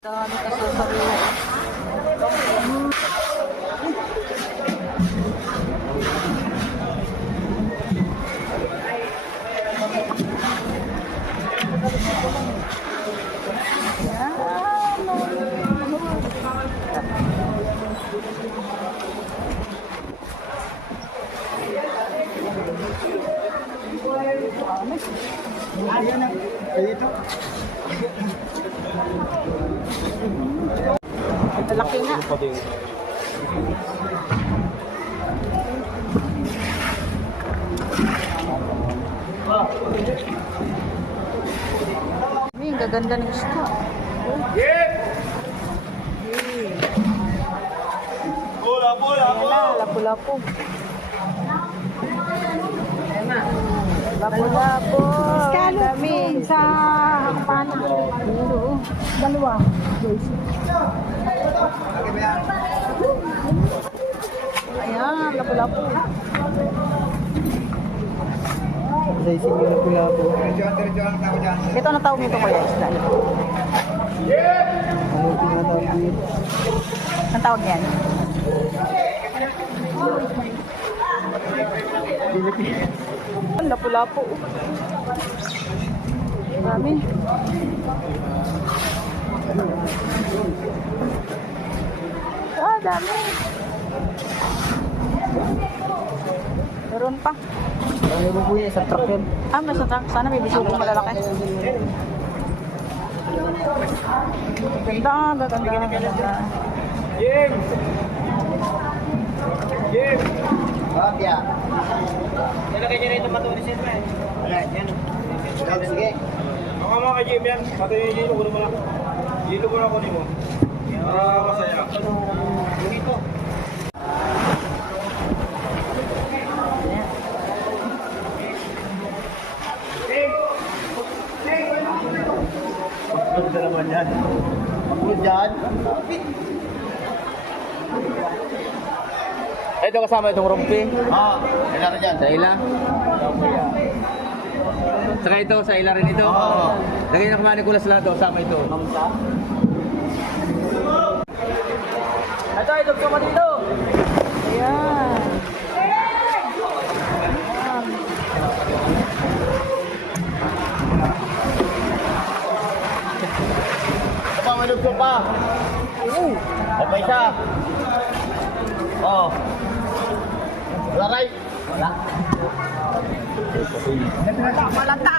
Dami kasi sa rin. Malaki nga. Ang gaganda ng isda. Lapu-lapu. Lapu-lapu. Dami. Sa paano? Dalawa. Ayan, lapu-lapu. Racing yung lapu-lapu. Ito ang tawag nito kuya isda. Ano tinatawag dito? Ang tawag yan? Lapu-lapu. Dami. Dami. Meron pa. Ano mo po yun? Sa truck yun? May sa truck. Sana may bisugong malalaki. Ganda. Jim! Jim! Kapya. Yan ang ganyan rin itong matulis ito eh. Wala, yan. Sige. Baka mga ka Jim yan. Patuloy yung hilo ko naman ako. Hilo ko na ako mo. Masaya. Dito. Magpapagod na naman yan. Magpapagod dyan. Ito kasama itong rumpi. Ila rin dyan. Sa ila? Saka ito, sa ila rin ito? Oo. Lagay na kumain kulas lahat o, sama ito. Mamsa? Ito, ito ka dito. Ayan. Ito pa, manugso pa. Ito isa. Oo. Wala rin. Wala. Malata.